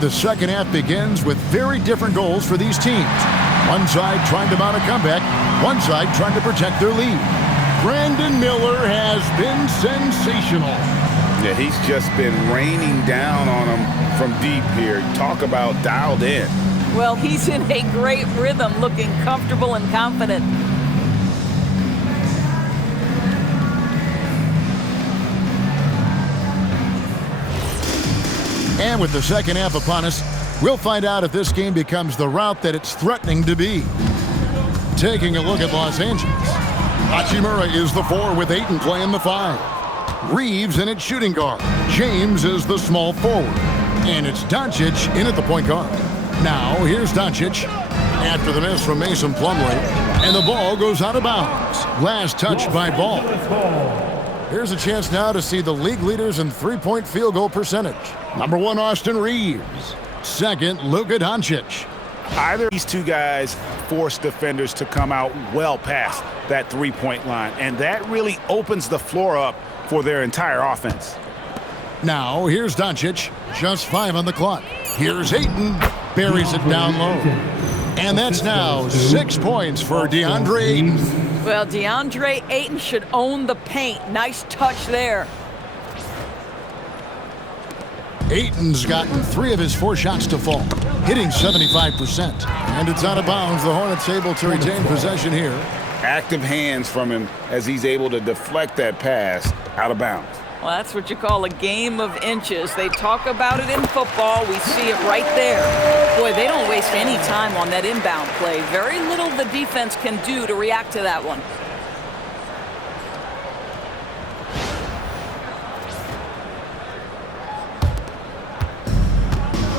The second half begins with very different goals for these teams. One side trying to mount a comeback, one side trying to protect their lead. Brandon Miller has been sensational. Yeah, he's just been raining down on them from deep here. Talk about dialed in. Well, he's in a great rhythm, looking comfortable and confident. And with the second half upon us, we'll find out if this game becomes the route that it's threatening to be. Taking a look at Los Angeles. Hachimura is the 4 with Ayton playing the 5. Reeves in at shooting guard. James is the small forward. And it's Doncic in at the point guard. Now, here's Doncic after the miss from Mason Plumlee. And the ball goes out of bounds. Last touch by Ball. Here's a chance now to see the league leaders in three-point field goal percentage. Number 1, Austin Reeves. Second, Luka Doncic. Either of these two guys force defenders to come out well past that three-point line, and that really opens the floor up for their entire offense. Now, here's Doncic. Just 5 on the clock. Here's Ayton. Buries it down low. And that's now 6 points for DeAndre Ayton. Well, DeAndre Ayton should own the paint. Nice touch there. Ayton's gotten 3 of his 4 shots to fall, hitting 75%. And it's out of bounds. The Hornets able to retain possession here. Active hands from him as he's able to deflect that pass out of bounds. Well, that's what you call a game of inches. They talk about it in football. We see it right there. Boy, they don't waste any time on that inbound play. Very little the defense can do to react to that one.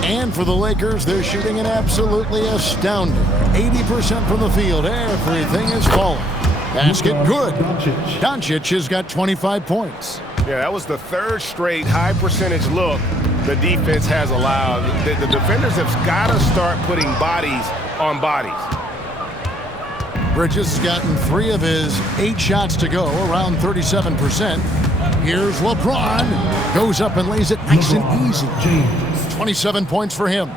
And for the Lakers, they're shooting an absolutely astounding 80% from the field. Everything is falling. Basket good. Doncic has got 25 points. Yeah, that was the 3rd straight high percentage look the defense has allowed. The defenders have got to start putting bodies on bodies. Bridges has gotten 3 of his 8 shots to go, around 37%. Here's LeBron. Goes up and lays it nice and easy. 27 points for him.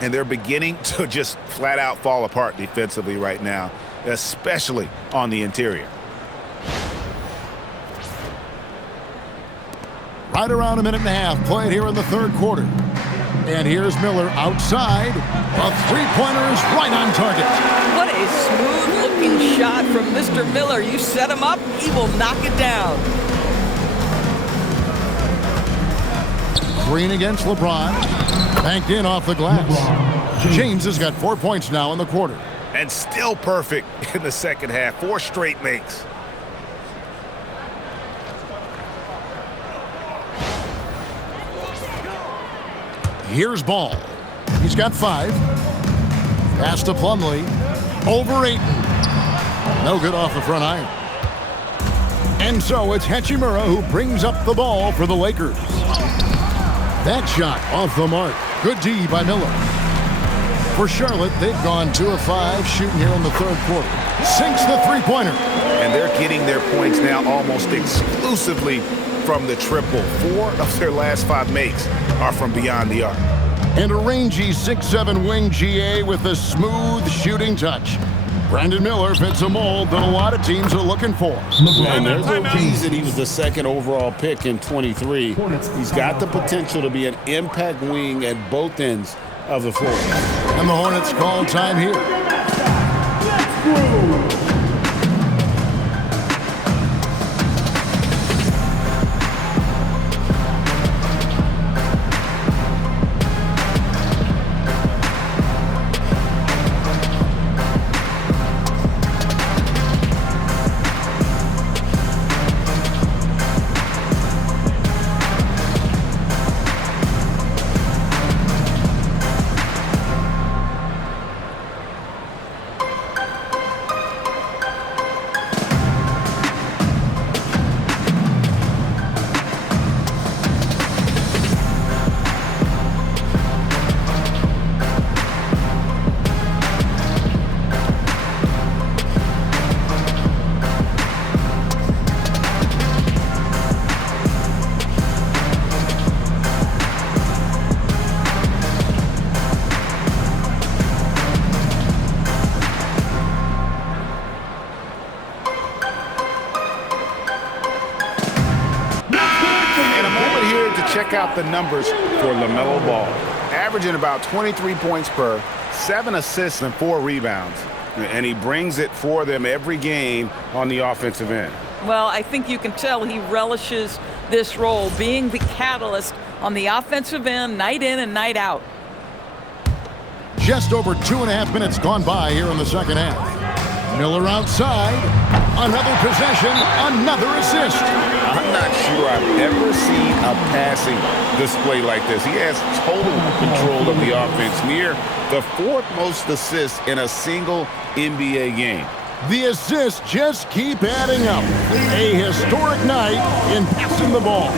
And they're beginning to just flat out fall apart defensively right now, especially on the interior. Right around a minute and a half played here in the 3rd quarter. And here's Miller outside. A 3-pointer is right on target. What a smooth-looking shot from Mr. Miller. You set him up, he will knock it down. Green against LeBron. Banked in off the glass. James has got 4 points now in the quarter. And still perfect in the second half. 4 straight makes. Here's Ball. He's got 5. Pass to Plumlee. Over Ayton. No good off the front iron. And so it's Hachimura who brings up the ball for the Lakers. That shot off the mark. Good D by Miller. For Charlotte, they've gone 2 of 5 shooting here in the 3rd quarter. Sinks the 3-pointer. And they're getting their points now almost exclusively from the triple. 4 of their last 5 makes are from beyond the arc. And a rangy 6'7" wing GA with a smooth shooting touch. Brandon Miller fits a mold that a lot of teams are looking for. And there's a reason he was the 2nd overall pick in 23. He's got the potential to be an impact wing at both ends of the floor. And the Hornets call time here. check out the numbers for LaMelo Ball. Averaging about 23 points per, 7 assists and 4 rebounds. And he brings it for them every game on the offensive end. Well, I think you can tell he relishes this role, being the catalyst on the offensive end, night in and night out. Just over 2.5 minutes gone by here in the second half. Miller outside. Another possession, another assist. I'm not sure I've ever seen a passing display like this. He has total control of the offense, near the 4th most assists in a single NBA game. The assists just keep adding up. A historic night in passing the ball.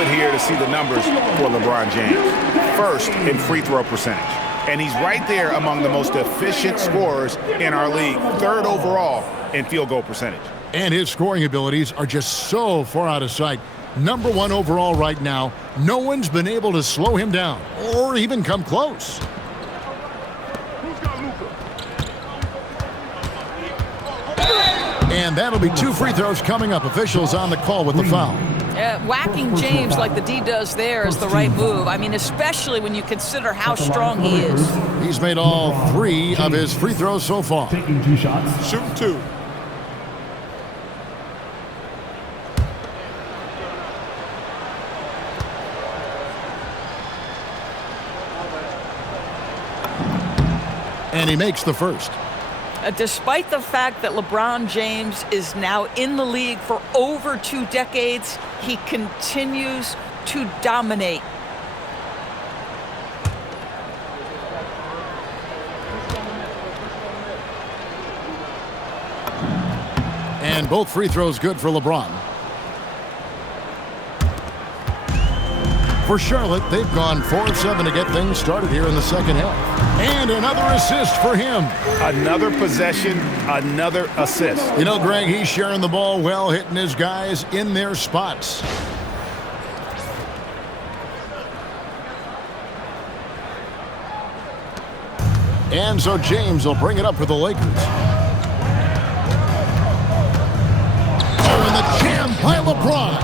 Here to see the numbers for LeBron James. First in free throw percentage. And he's right there among the most efficient scorers in our league. 3rd overall in field goal percentage. And his scoring abilities are just so far out of sight. Number 1 overall right now. No one's been able to slow him down or even come close. And that'll be 2 free throws coming up. Officials on the call with the foul. Whacking James like the D does there is the right move. I mean, especially when you consider how strong he is. He's made all 3 of his free throws so far. Taking 2 shots. Shooting 2. And he makes the first. Despite the fact that LeBron James is now in the league for over 2 decades, he continues to dominate. And both free throws good for LeBron. For Charlotte, they've gone 4 of 7 to get things started here in the second half. And another assist for him. Another possession, another assist. You know, Greg, he's sharing the ball well, hitting his guys in their spots. And so James will bring it up for the Lakers. Oh, and the jam by LeBron.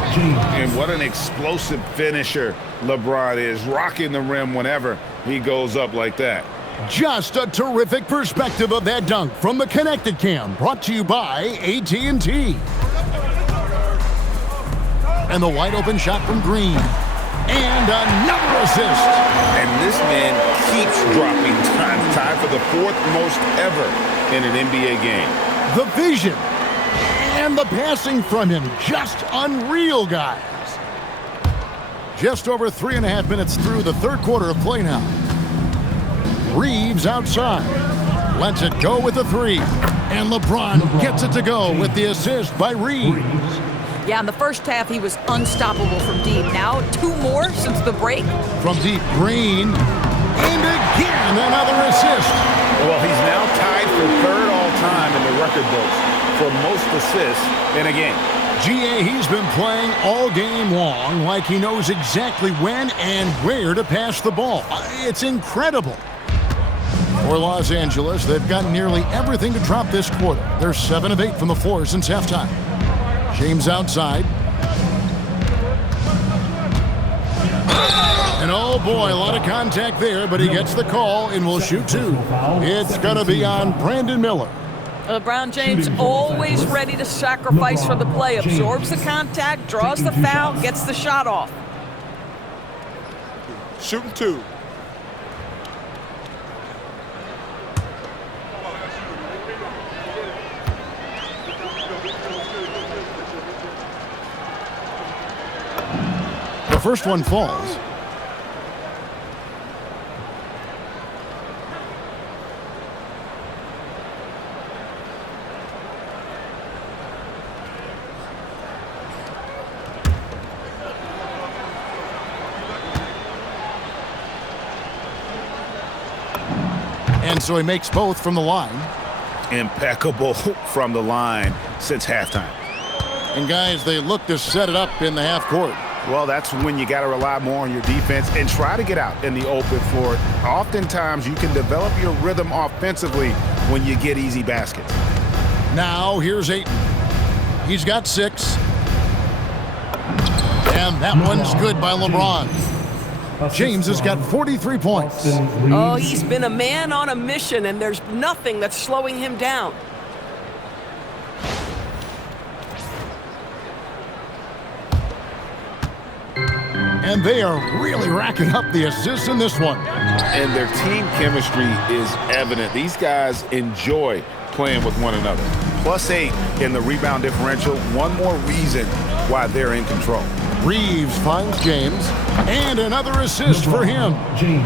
And what an explosive finisher LeBron is, rocking the rim whenever he goes up like that. Just a terrific perspective of that dunk from the Connected Cam, brought to you by AT&T. And the wide open shot from Green. And another assist. And this man keeps dropping time. Tied for the 4th most ever in an NBA game. The vision. And the passing from him. Just unreal, guys. Just over 3.5 minutes through the third quarter of play now. Reeves outside. Lets it go with the 3. And LeBron gets it to go with the assist by Reeves. Yeah, in the first half, he was unstoppable from deep. Now, 2 more since the break. From deep, Green. And again, another assist. Well, he's now tied for 3rd all-time in the record books for most assists in a game. GA, he's been playing all game long like he knows exactly when and where to pass the ball. It's incredible. For Los Angeles, they've got nearly everything to drop this quarter. They're 7 of 8 from the floor since halftime. James outside. And oh boy, a lot of contact there, but he gets the call and will shoot 2. It's going to be on Brandon Miller. LeBron James always ready to sacrifice for the play. Absorbs the contact, draws the foul, gets the shot off. Shooting 2. The first one falls. And so he makes both from the line. Impeccable from the line since halftime. And guys, they look to set it up in the half court. Well, that's when you got to rely more on your defense and try to get out in the open floor. Oftentimes, you can develop your rhythm offensively when you get easy baskets. Now, here's Ayton. He's got 6. And that one's good by LeBron. James has got 43 points. Oh, he's been a man on a mission, and there's nothing that's slowing him down. And they are really racking up the assists in this one. And their team chemistry is evident. These guys enjoy playing with one another. +8 in the rebound differential. One more reason why they're in control. Reeves finds James. And another assist for him.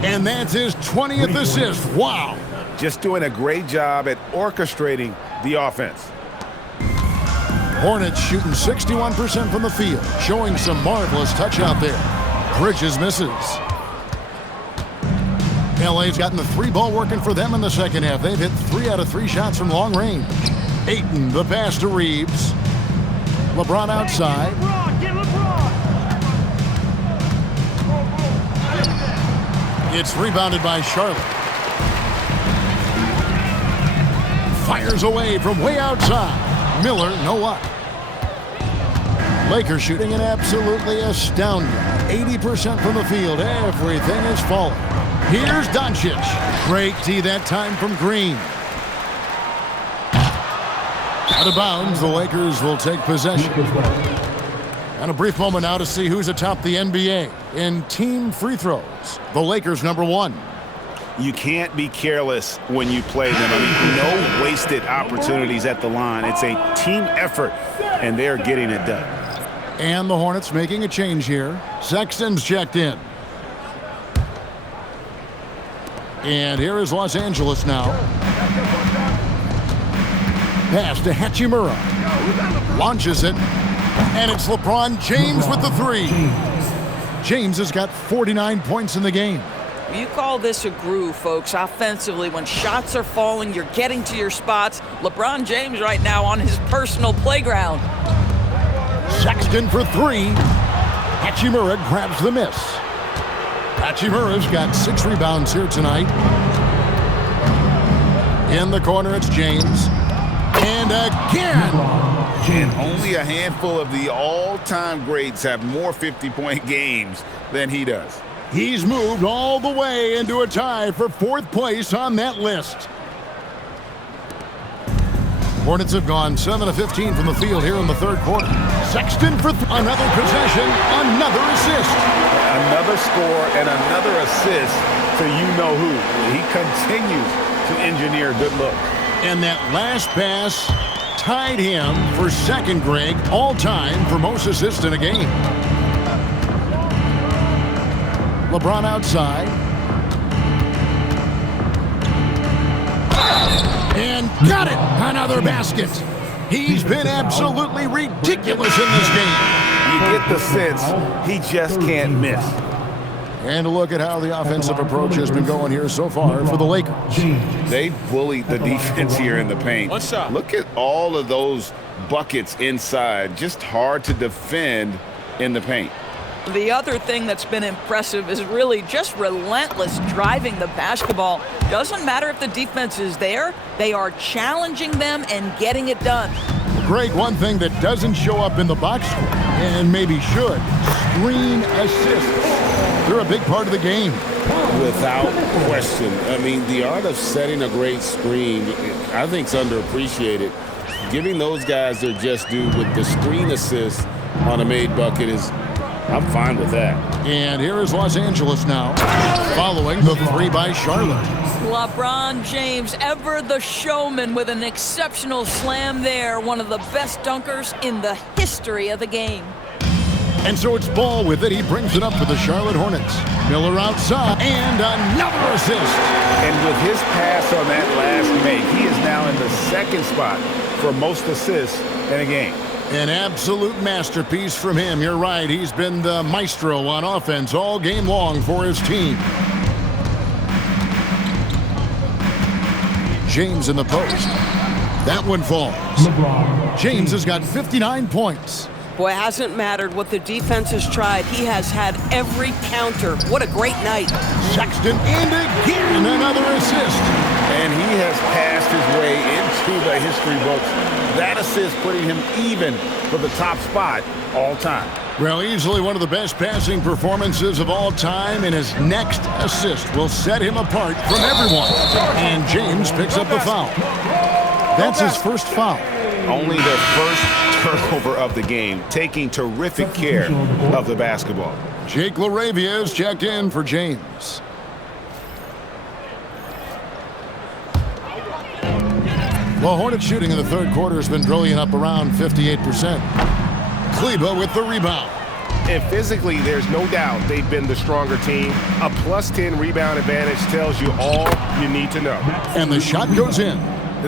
And that's his 20th assist. Wow. Just doing a great job at orchestrating the offense. Hornets shooting 61% from the field, showing some marvelous touch out there. Bridges misses. LA's gotten the 3-ball working for them in the second half. They've hit 3 out of 3 shots from long range. Ayton, the pass to Reeves. LeBron outside. It's rebounded by Charlotte. Fires away from way outside. Miller, no luck. Lakers shooting an absolutely astounding 80% from the field. Everything is falling. Here's Doncic. Great D that time from Green. Out of bounds, the Lakers will take possession. And a brief moment now to see who's atop the NBA in team free throws. The Lakers #1. You can't be careless when you play them. I mean, no wasted opportunities at the line. It's a team effort, and they're getting it done. And the Hornets making a change here. Sexton's checked in. And here is Los Angeles now. Pass to Hachimura. Launches it. And it's LeBron James with the 3. James has got 49 points in the game. You call this a groove, folks. Offensively, when shots are falling, you're getting to your spots. LeBron James right now on his personal playground. Sexton for 3. Hachimura grabs the miss. Hachimura's got 6 rebounds here tonight. In the corner, it's James. And again. And only a handful of the all-time greats have more 50-point games than he does. He's moved all the way into a tie for 4th place on that list. Hornets have gone 7 of 15 from the field here in the third quarter. Sexton for another possession, another assist. Another score and another assist to you-know-who. He continues to engineer good look. And that last pass tied him for second, Greg, all-time for most assists in a game. LeBron outside. And got it! Another basket. He's been absolutely ridiculous in this game. You get the sense he just can't miss. And a look at how the offensive approach has been going here so far for the Lakers. They bullied the defense here in the paint. One shot. Look at all of those buckets inside. Just hard to defend in the paint. The other thing that's been impressive is really just relentless driving the basketball. Doesn't matter if the defense is there, they are challenging them and getting it done. Greg, one thing that doesn't show up in the box score, and maybe should, screen assists. They're a big part of the game. Without question. I mean, the art of setting a great screen, I think, is underappreciated. Giving those guys their just due with the screen assist on a made bucket is, I'm fine with that. And here is Los Angeles now, following the three by Charlotte. LeBron James, ever the showman, with an exceptional slam there. One of the best dunkers in the history of the game. And so it's Ball with it. He brings it up for the Charlotte Hornets. Miller outside, and another assist. And with his pass on that last make, he is now in the second spot for most assists in a game. An absolute masterpiece from him. You're right. He's been the maestro on offense all game long for his team. James in the post. That one falls. James has got 59 points. Boy, it hasn't mattered what the defense has tried. He has had every counter. What a great night. Sexton, and again another assist. And he has passed his way into the history books. That assist putting him even for the top spot all time. Well, easily one of the best passing performances of all time, and his next assist will set him apart from everyone. And James picks up the foul. That's his first foul. Only the first turnover of the game, taking terrific care of the basketball. Jake LaRavia is checked in for James. Well, Hornets shooting in the third quarter has been brilliant, up around 58%. Kleber with the rebound. And physically, there's no doubt they've been the stronger team. A plus 10 rebound advantage tells you all you need to know. And the shot goes in.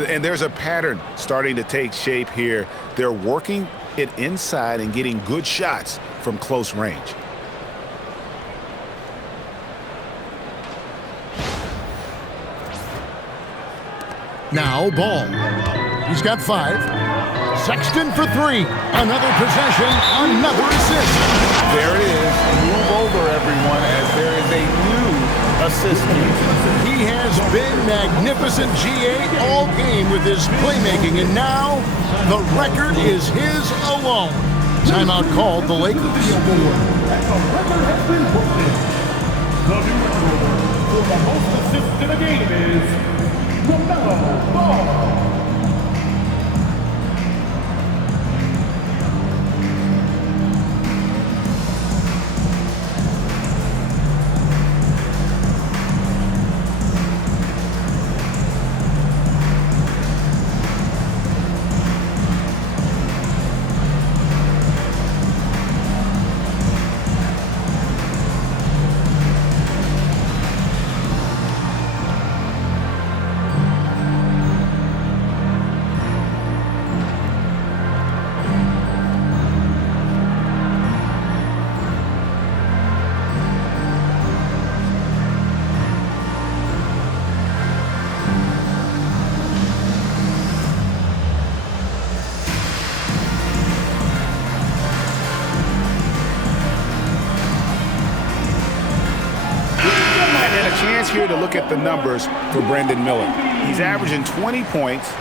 And there's a pattern starting to take shape here. They're working it inside and getting good shots from close range. Now Ball. He's got 5. Sexton for 3. Another possession, another assist. There it is. Move over, everyone, as there is a new assist. He has been magnificent, GA, all game with his playmaking, and now the record is his alone. Timeout called the Lakers. The record has been broken. The new record for the most assists in a game is LaMelo Ball. Here to look at the numbers for Brandon Miller. He's averaging 20 points,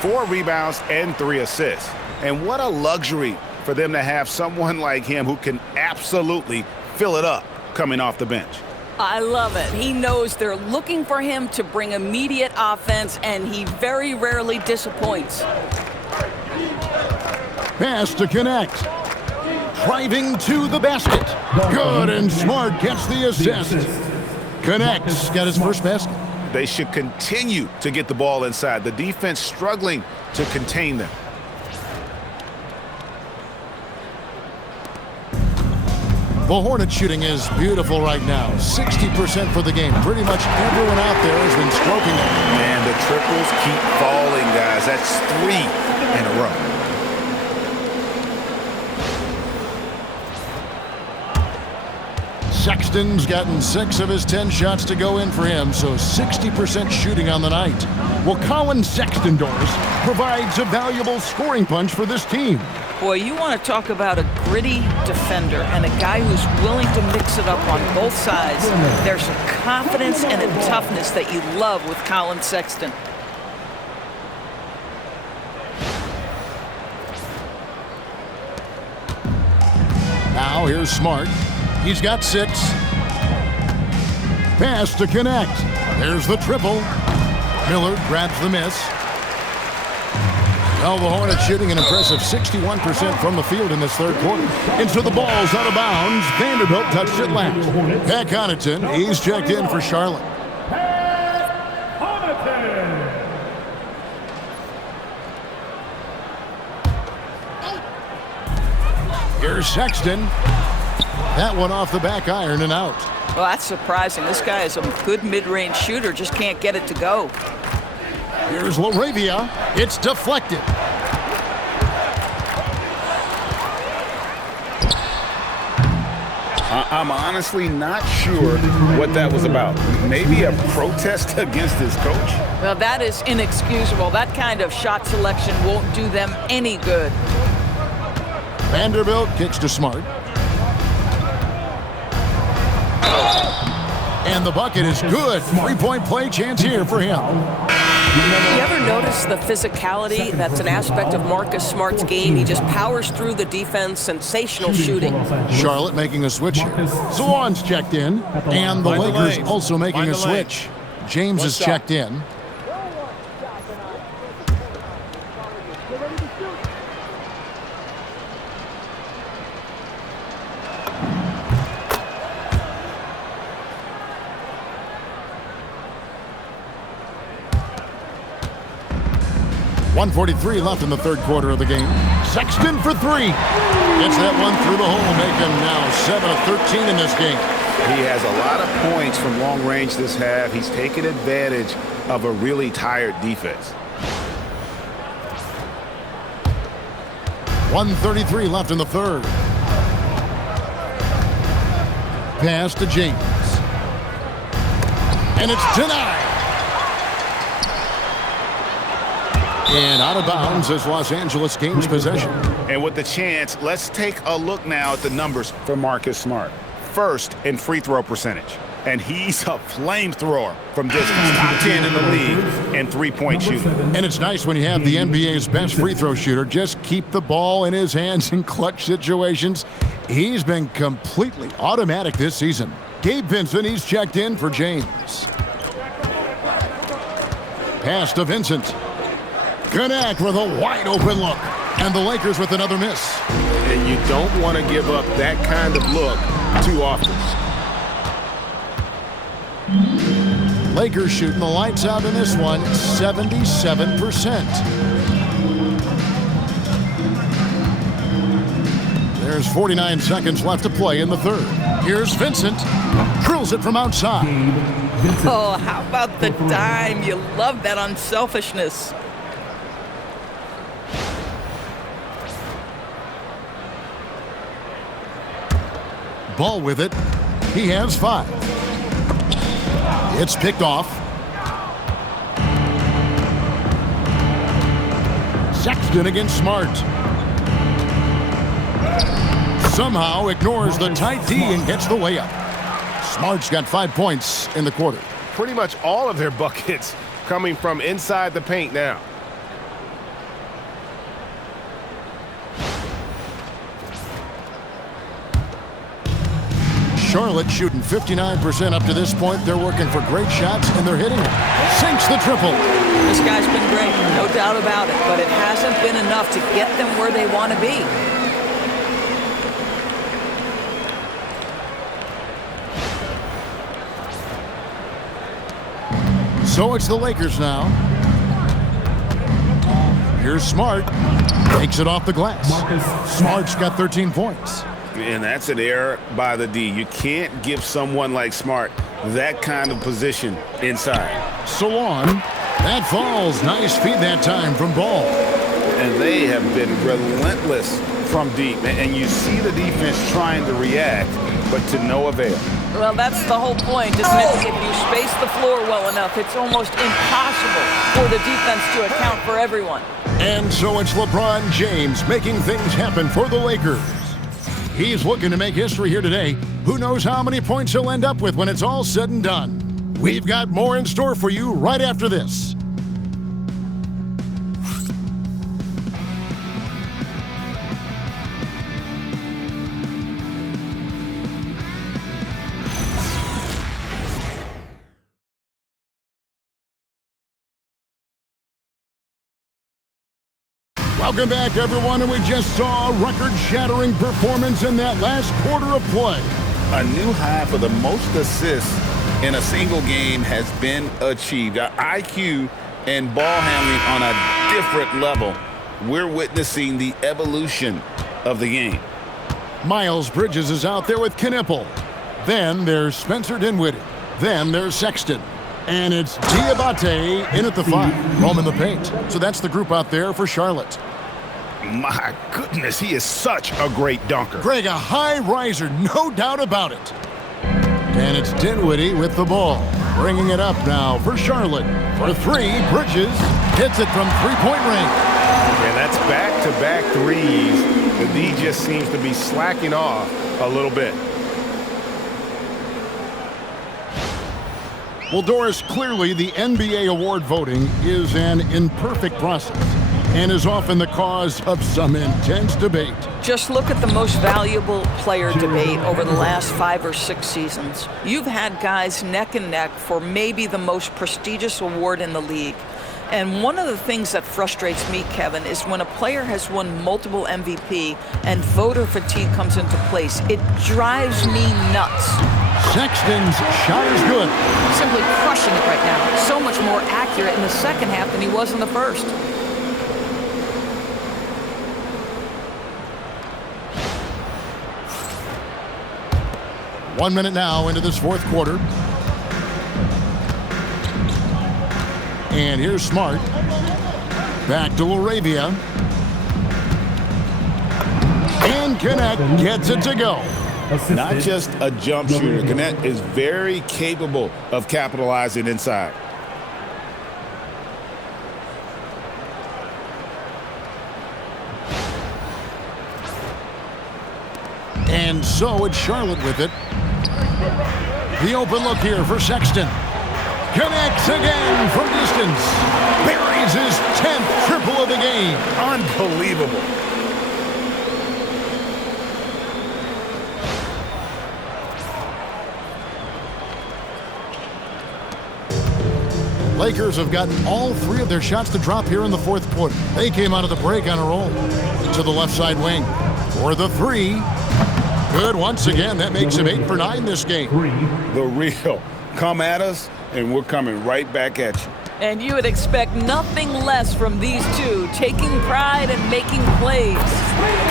4 rebounds and 3 assists. And what a luxury for them to have someone like him who can absolutely fill it up coming off the bench. I love it. He knows they're looking for him to bring immediate offense, and he very rarely disappoints. Pass to connect. Driving to the basket. Good, and Smart gets the assist. Connects, got his first basket. They should continue to get the ball inside. The defense struggling to contain them. The Hornet shooting is beautiful right now. 60% for the game. Pretty much everyone out there has been stroking it. And the triples keep falling, guys. That's 3 in a row. Sexton's gotten 6 of his 10 shots to go in for him, so 60% shooting on the night. Well, Colin Sexton-Doris provides a valuable scoring punch for this team. Boy, you want to talk about a gritty defender and a guy who's willing to mix it up on both sides. There's a confidence and a toughness that you love with Colin Sexton. Now here's Smart. He's got 6. Pass to connect. There's the triple. Miller grabs the miss. Well, the Hornets shooting an impressive 61% from the field in this third quarter. Into the ball's out of bounds. Vanderbilt touched it last. Pat Connaughton, he's checked in for Charlotte. Here's Sexton. That one off the back iron and out. Well, that's surprising. This guy is a good mid-range shooter, just can't get it to go. Here's LaRavia. It's deflected. I'm honestly not sure what that was about. Maybe a protest against his coach? Well, that is inexcusable. That kind of shot selection won't do them any good. Vanderbilt kicks to Smart. And the bucket is good. 3-point play chance here for him. You ever notice the physicality that's an aspect of Marcus Smart's game? He just powers through the defense, sensational shooting. Charlotte making a switch here. Zawan's checked in, and the Lakers also making a switch. James is checked in. .143 left in the third quarter of the game. Sexton for 3. Gets that one through the hole, making now 7 of 13 in this game. He has a lot of points from long range this half. He's taken advantage of a really tired defense. 1:33 left in the third. Pass to James. And it's denied. And out of bounds as Los Angeles gains possession. And with the chance, let's take a look now at the numbers for Marcus Smart. First in free throw percentage. And he's a flamethrower from distance. Top 10 in the league in three-point shooting. And it's nice when you have the NBA's best free throw shooter just keep the ball in his hands in clutch situations. He's been completely automatic this season. Gabe Vincent, he's checked in for James. Pass to Vincent. Connect with a wide open look. And the Lakers with another miss. And you don't want to give up that kind of look too often. Lakers shooting the lights out in this one, 77%. There's 49 seconds left to play in the third. Here's Vincent. Drills it from outside. Oh, how about the dime? You love that unselfishness. Ball with it. He has 5. It's picked off. Sexton against Smart. Somehow ignores the tight D and gets the layup. Smart's got 5 points in the quarter. Pretty much all of their buckets coming from inside the paint now. Charlotte shooting 59% up to this point. They're working for great shots, and they're hitting them. Sinks the triple. This guy's been great, no doubt about it, but it hasn't been enough to get them where they want to be. So it's the Lakers now. Here's Smart. Takes it off the glass. Smart's got 13 points. And that's an error by the D. You can't give someone like Smart that kind of position inside. Salon. That falls. Nice feed that time from Ball. And they have been relentless from deep. And you see the defense trying to react, but to no avail. Well, that's the whole point, isn't it? If you space the floor well enough, it's almost impossible for the defense to account for everyone. And so it's LeBron James making things happen for the Lakers. He's looking to make history here today. Who knows how many points he'll end up with when it's all said and done. We've got more in store for you right after this. Welcome back, everyone, and we just saw a record-shattering performance in that last quarter of play. A new high for the most assists in a single game has been achieved. IQ and ball handling on a different level. We're witnessing the evolution of the game. Miles Bridges is out there with Knipple. Then there's Spencer Dinwiddie. Then there's Sexton. And it's Diabate in at the 5. Roaming the paint. So that's the group out there for Charlotte. My goodness, he is such a great dunker. Greg, a high riser, no doubt about it. And it's Dinwiddie with the ball. Bringing it up now for Charlotte. For 3, Bridges hits it from three-point range. And that's back-to-back threes. The D just seems to be slacking off a little bit. Well, Doris, clearly the NBA award voting is an imperfect process and is often the cause of some intense debate. Just look at the most valuable player debate over the last 5 or 6 seasons. You've had guys neck and neck for maybe the most prestigious award in the league. And one of the things that frustrates me, Kevin, is when a player has won multiple MVP and voter fatigue comes into place. It drives me nuts. Sexton's shot is good. Simply crushing it right now. So much more accurate in the second half than he was in the first. One minute now into this fourth quarter. And here's Smart. Back to LaRavia. And Kenneth gets it to go. Not just a jump shooter. Kenneth is very capable of capitalizing inside. And so it's Charlotte with it. The open look here for Sexton. Connects again from distance. Buries his 10th triple of the game. Unbelievable. Lakers have gotten all 3 of their shots to drop here in the fourth quarter. They came out of the break on a roll. To the left side wing for the 3. Good once again. That makes him 8 for 9 this game. The real. Come at us, and we're coming right back at you. And you would expect nothing less from these two, taking pride and making plays.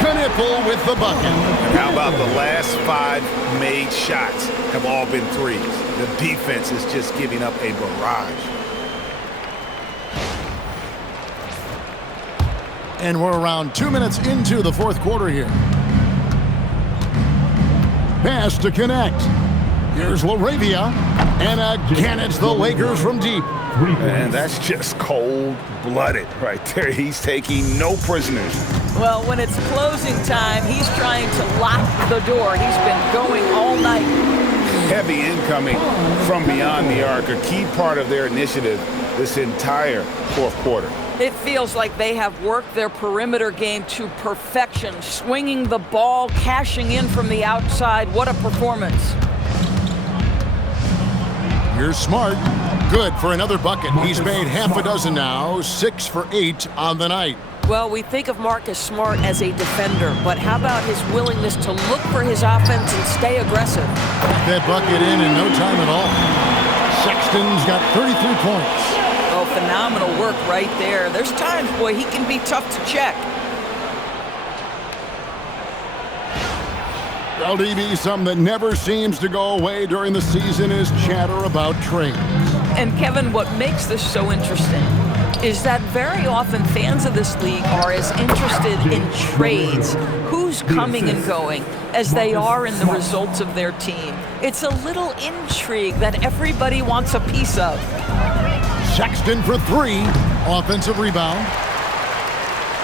Knipple with the bucket. And how about the last 5 made shots have all been threes? The defense is just giving up a barrage. And we're around 2 minutes into the fourth quarter here. Pass to connect. Here's LaRavia. And again, it's the Lakers from deep. And that's just cold-blooded right there. He's taking no prisoners. Well, when it's closing time, he's trying to lock the door. He's been going all night. Heavy incoming from beyond the arc, a key part of their initiative this entire fourth quarter. It feels like they have worked their perimeter game to perfection, swinging the ball, cashing in from the outside. What a performance. Here's Smart. Good for another bucket. He's made half a dozen now, 6 for 8 on the night. Well, we think of Marcus Smart as a defender, but how about his willingness to look for his offense and stay aggressive? That bucket in no time at all. Sexton's got 33 points. Oh, phenomenal work right there. There's times, boy, he can be tough to check. LDB, something that never seems to go away during the season is chatter about trades. And Kevin, what makes this so interesting is that very often fans of this league are as interested in trades, who's coming and going, as they are in the results of their team. It's a little intrigue that everybody wants a piece of. Sexton for 3. Offensive rebound.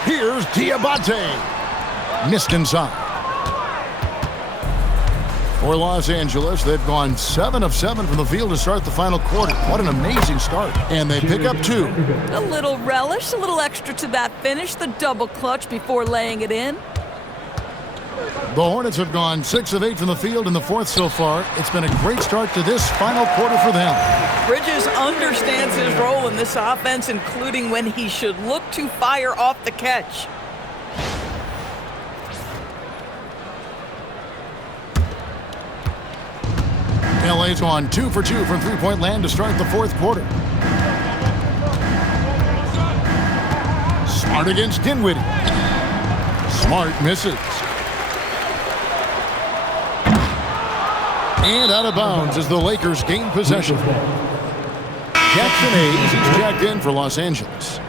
Here's Diabate. Missed inside. For Los Angeles, they've gone 7 of 7 from the field to start the final quarter. What an amazing start. And they pick up 2. A little relish, a little extra to that finish, the double clutch before laying it in. The Hornets have gone 6 of 8 from the field in the fourth so far. It's been a great start to this final quarter for them. Bridges understands his role in this offense, including when he should look to fire off the catch. LA's gone 2 for 2 from three-point land to start the fourth quarter. Smart against Dinwiddie. Smart misses. And out of bounds as the Lakers gain possession. Jackson Hayes is checked in for Los Angeles.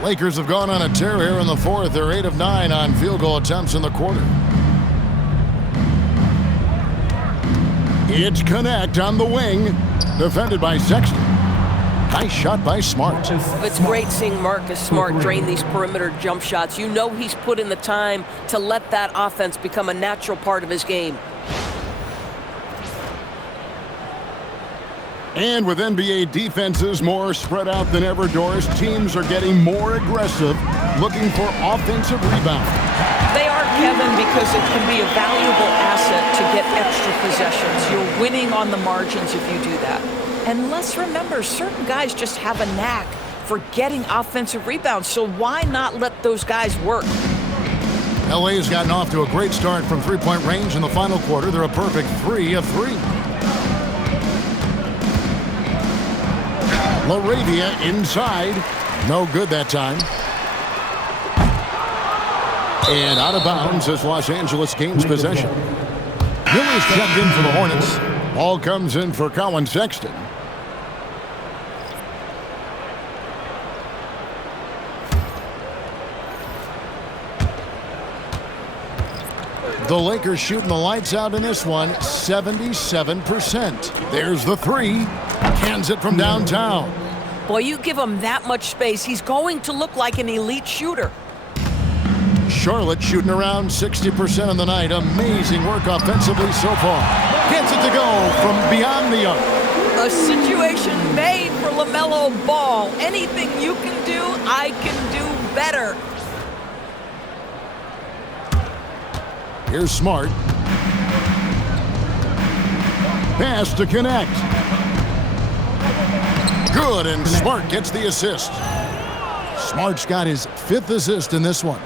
Lakers have gone on a tear here in the fourth. They're 8 of 9 on field goal attempts in the quarter. It's Connect on the wing, defended by Sexton. Nice shot by Smart. It's great seeing Marcus Smart drain these perimeter jump shots. You know he's put in the time to let that offense become a natural part of his game. And with NBA defenses more spread out than ever, Doris, teams are getting more aggressive, looking for offensive rebound. They are, Kevin, because it can be a valuable asset to get extra possessions. You're winning on the margins if you do that. And let's remember, certain guys just have a knack for getting offensive rebounds, so why not let those guys work? LA has gotten off to a great start from three-point range in the final quarter. They're a perfect 3 of 3. LaRavia inside. No good that time. And out of bounds as Los Angeles gains possession. Miller's checked in for the Hornets. Ball comes in for Colin Sexton. The Lakers shooting the lights out in this one, 77%. There's the 3. Cans it from downtown. Boy, you give him that much space, he's going to look like an elite shooter. Charlotte shooting around 60% on the night. Amazing work offensively so far. Gets it to go from beyond the arc. A situation made for LaMelo Ball. Anything you can do, I can do better. Here's Smart. Pass to Connect. Good, and Smart gets the assist. Smart's got his 5th assist in this one.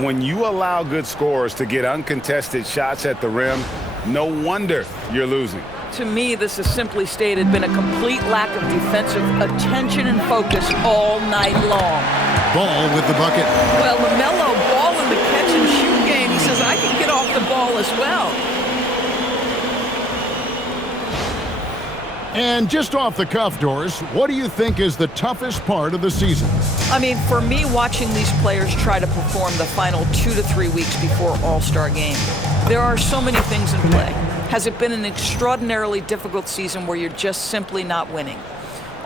When you allow good scorers to get uncontested shots at the rim, no wonder you're losing. To me, this is simply stated been a complete lack of defensive attention and focus all night long. Ball with the bucket. Well, LaMelo Ball in the catch and shoot game, he says, I can get off the ball as well. And just off the cuff, Doris, what do you think is the toughest part of the season? I mean, for me, watching these players try to perform the final 2 to 3 weeks before All-Star game, there are so many things in play. Has it been an extraordinarily difficult season where you're just simply not winning?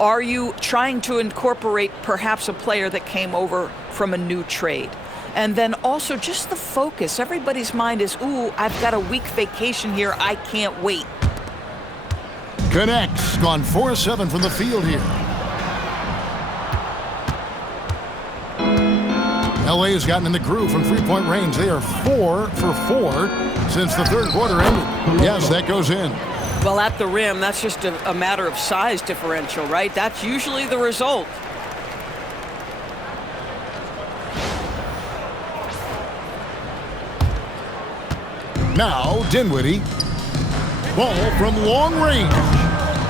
Are you trying to incorporate perhaps a player that came over from a new trade. And then also just the focus. Everybody's mind is, ooh, I've got a week vacation here. I can't wait. Connects. Gone 4-7 from the field here. LA has gotten in the groove from three-point range. They are 4 for 4 since the third quarter ended. Yes, that goes in. Well, at the rim, that's just a matter of size differential, right? That's usually the result. Now, Dinwiddie. Ball from long range.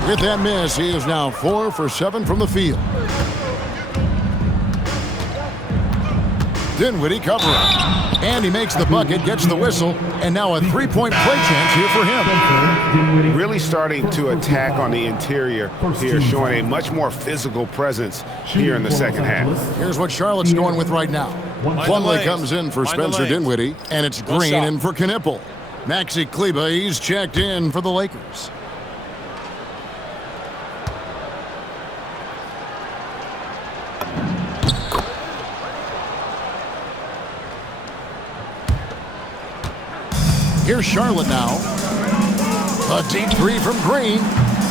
With that miss, he is now 4 for 7 from the field. Dinwiddie covering. And he makes the bucket, gets the whistle, and now a three-point play chance here for him. Really starting to attack on the interior here, showing a much more physical presence here in the second half. Here's what Charlotte's going with right now. Plumlee comes in for Spencer Dinwiddie, and it's Green in for Knipple. Maxi Kleber, he's checked in for the Lakers. Here's Charlotte now. A deep three from Green.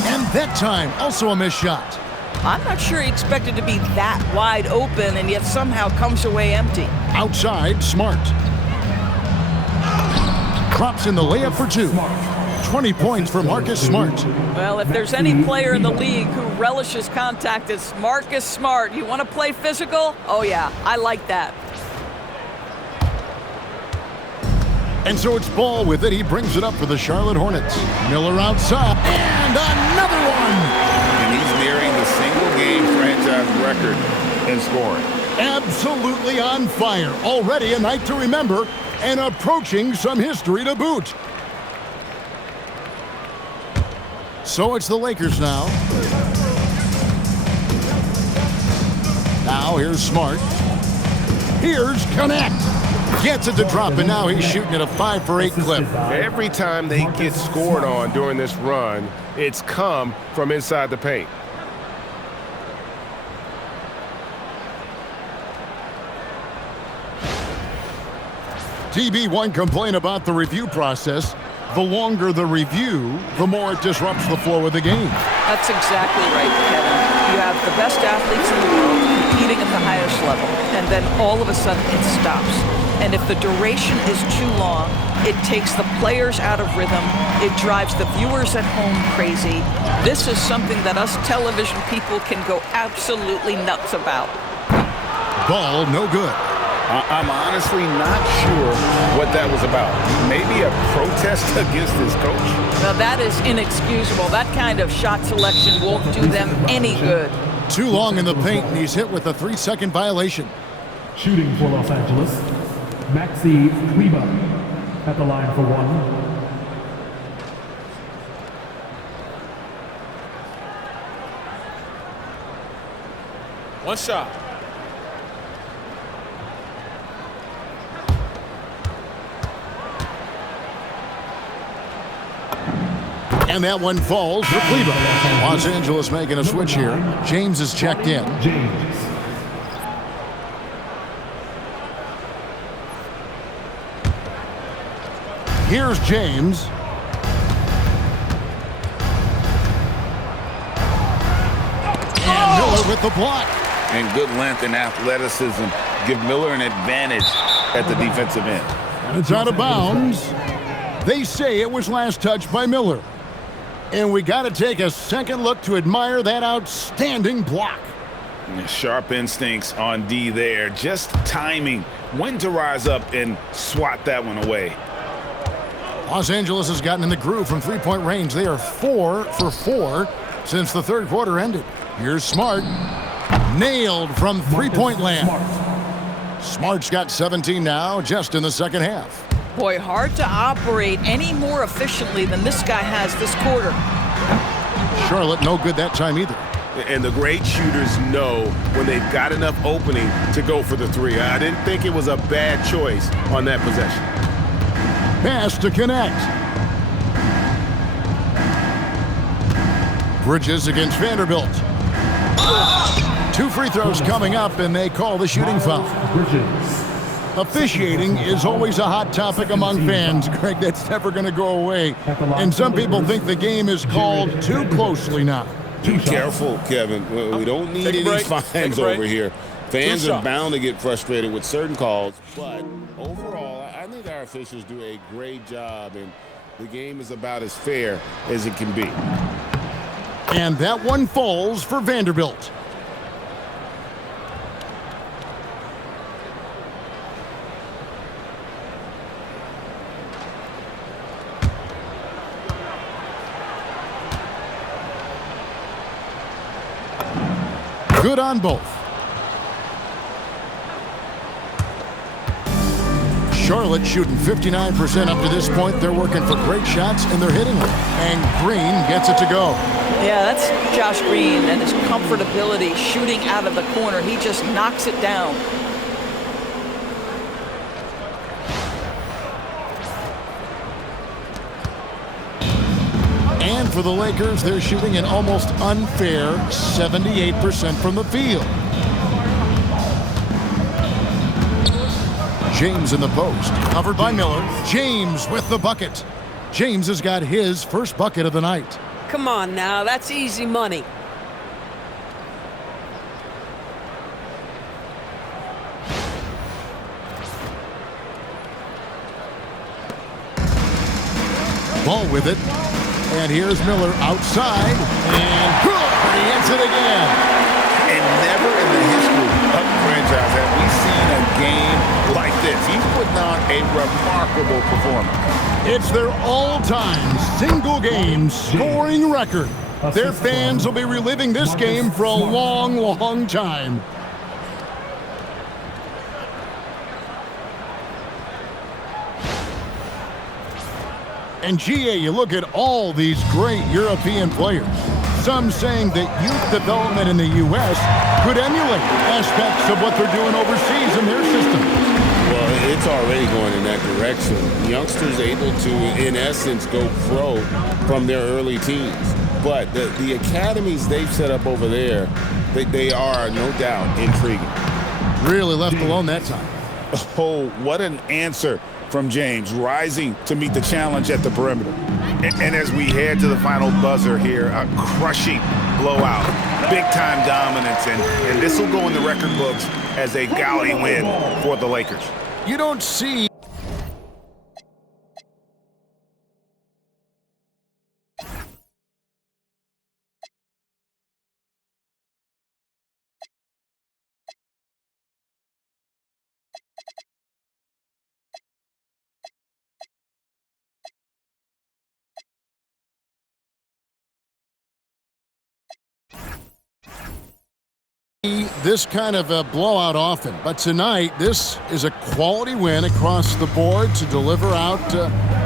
And that time, also a missed shot. I'm not sure he expected to be that wide open and yet somehow comes away empty. Outside, Smart. Drops in the layup for 2. 20 points for Marcus Smart. Well, if there's any player in the league who relishes contact, it's Marcus Smart. You want to play physical? Oh, yeah, I like that. And so it's Ball with it. He brings it up for the Charlotte Hornets. Miller outside. And another one. And he's nearing the single-game franchise record in scoring. Absolutely on fire. Already a night to remember and approaching some history to boot. So it's the Lakers now. Now here's Smart. Here's Connect. Gets it to drop, and now he's shooting at a 5 for 8 clip. Every time they get scored on during this run, it's come from inside the paint. TB1 complain about the review process. The longer the review, the more it disrupts the flow of the game. That's exactly right, Kevin. You have the best athletes in the world competing at the highest level, and then all of a sudden it stops. And if the duration is too long, it takes the players out of rhythm. It drives the viewers at home crazy. This is something that us television people can go absolutely nuts about. Ball no good. I'm honestly not sure what that was about. Maybe a protest against his coach? Now that is inexcusable. That kind of shot selection won't do them any good. Too long in the paint, and he's hit with a 3-second violation. Shooting for Los Angeles, Maxi Kleber at the line for 1. One shot. And that one falls for Kleber. Los Angeles making a switch here. James is checked in. James. Here's James. And Miller with the block. And good length and athleticism give Miller an advantage at the defensive end. And it's out of bounds. They say it was last touched by Miller. And we got to take a second look to admire that outstanding block. Sharp instincts on D there. Just timing when to rise up and swat that one away. Los Angeles has gotten in the groove from three-point range. They are 4 for 4 since the third quarter ended. Here's Smart. Nailed from three-point land. Smart's got 17 now, just in the second half. Boy, hard to operate any more efficiently than this guy has this quarter. Charlotte no good that time either. And the great shooters know when they've got enough opening to go for the three. I didn't think it was a bad choice on that possession. Pass to Connect. Bridges against Vanderbilt. 2 free throws coming up, and they call the shooting foul. Officiating is always a hot topic among fans, Greg. That's never going to go away. And some people think the game is called too closely now. Be careful, Kevin. We don't need any fines over here. Fans are bound to get frustrated with certain calls. But overall, I think our officials do a great job, and the game is about as fair as it can be. And that one falls for Vanderbilt. Good on both. Charlotte shooting 59% up to this point. They're working for great shots, and they're hitting them. And Green gets it to go. Yeah, that's Josh Green and his comfortability shooting out of the corner. He just knocks it down. And for the Lakers, they're shooting an almost unfair 78% from the field. James in the post, covered by Miller. James with the bucket. James has got his first bucket of the night. Come on now, that's easy money. Ball with it. And here's Miller outside. And he hits it again. And never in the history of the franchise have we seen a game like this. He's putting on a remarkable performance. It's their all-time single-game scoring record. Their fans will be reliving this game for a long, long time. And GA, you look at all these great European players. Some saying that youth development in the U.S. could emulate aspects of what they're doing overseas in their system. Well, it's already going in that direction. Youngsters able to, in essence, go pro from their early teens. But the academies they've set up over there, they are, no doubt, intriguing. Really left alone that time. Oh, what an answer from James, rising to meet the challenge at the perimeter. And as we head to the final buzzer here, a crushing blowout, big-time dominance, and this will go in the record books as a gaudy win for the Lakers. You don't see this kind of a blowout often, but tonight this is a quality win across the board to deliver out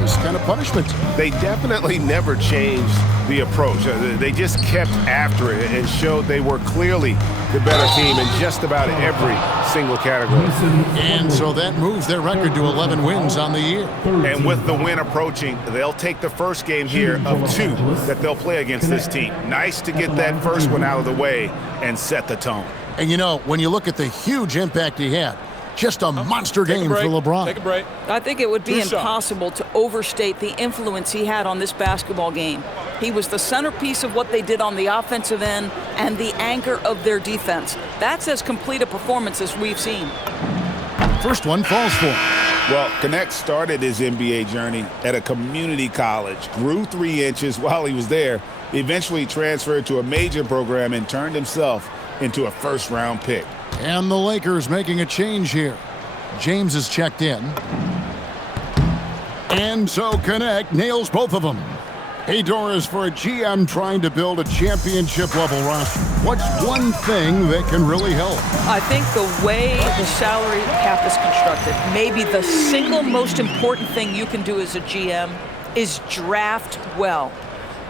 this kind of punishment. They definitely never changed the approach. They just kept after it and showed they were clearly the better team in just about every single category. And so that moves their record to 11 wins on the year. And with the win approaching, they'll take the first game here of 2 that they'll play against this team. Nice to get that first one out of the way and set the tone. And you know, when you look at the huge impact he had, just a monster game for LeBron. Take a break. I think it would be Two impossible to overstate the influence he had on this basketball game. He was the centerpiece of what they did on the offensive end and the anchor of their defense. That's as complete a performance as we've seen. First one falls for him. Well, Connect started his NBA journey at a community college, grew 3 inches while he was there, eventually transferred to a major program and turned himself into a first-round pick. And the Lakers making a change here. James is checked in. And so Connect nails both of them. Hey, Doris, for a GM trying to build a championship-level roster, what's one thing that can really help? I think the way the salary cap is constructed, maybe the single most important thing you can do as a GM is draft well.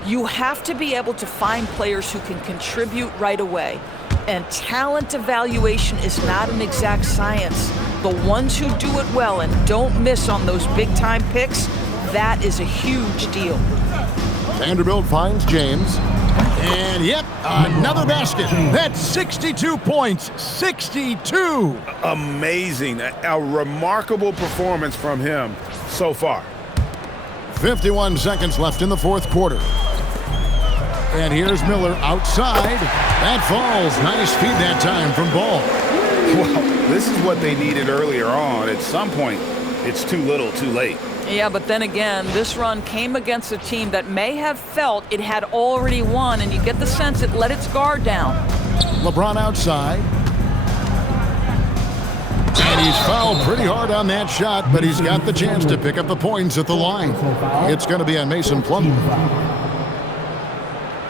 You have to be able to find players who can contribute right away. And talent evaluation is not an exact science. The ones who do it well and don't miss on those big-time picks, that is a huge deal. Vanderbilt finds James. And yep, another basket. That's 62 points. 62. Amazing. A remarkable performance from him so far. 51 seconds left in the fourth quarter. And here's Miller outside. That falls. Nice feed that time from Ball. Well, this is what they needed earlier on. At some point, it's too little, too late. Yeah, but then again, this run came against a team that may have felt it had already won, and you get the sense it let its guard down. LeBron outside. And he's fouled pretty hard on that shot, but he's got the chance to pick up the points at the line. It's going to be on Mason Plumlee.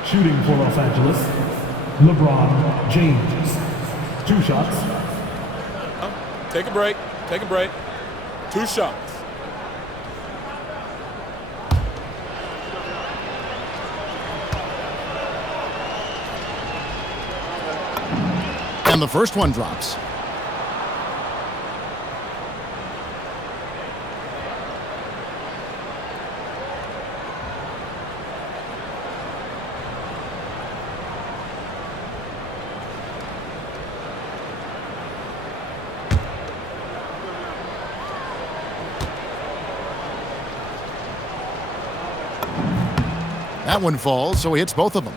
Shooting for Los Angeles, LeBron James. 2 shots. Take a break. Take a break. 2 shots. And the first one drops. That one falls, so he hits both of them.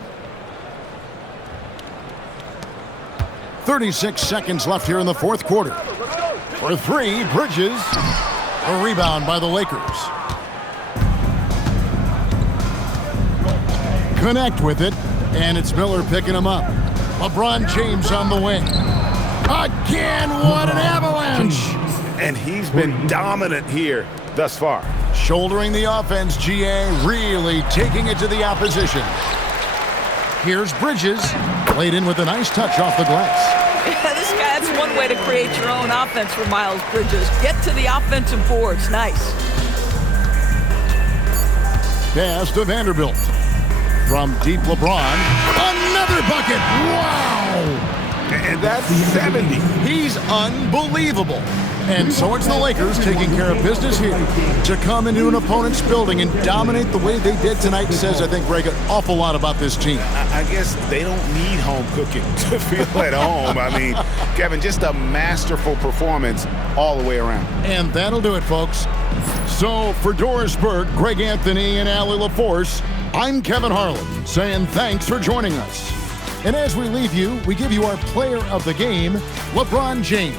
36 seconds left here in the fourth quarter. For 3, Bridges. A rebound by the Lakers. Connect with it, and it's Miller picking him up. LeBron James on the wing. Again, what an avalanche! And he's been dominant here thus far. Shouldering the offense, GA really taking it to the opposition. Here's Bridges, played in with a nice touch off the glass. Yeah, that's one way to create your own offense for Miles Bridges. Get to the offensive boards. Nice. Pass to Vanderbilt. From deep LeBron. Another bucket. Wow! And that's 70. He's unbelievable. And so it's the Lakers taking care of business here. To come into an opponent's building and dominate the way they did tonight says, I think, Greg, an awful lot about this team. I guess they don't need home cooking to feel at home. I mean, Kevin, just a masterful performance all the way around. And that'll do it, folks. So for Doris Burke, Greg Anthony, and Allie LaForce, I'm Kevin Harlan saying thanks for joining us. And as we leave you, we give you our player of the game, LeBron James.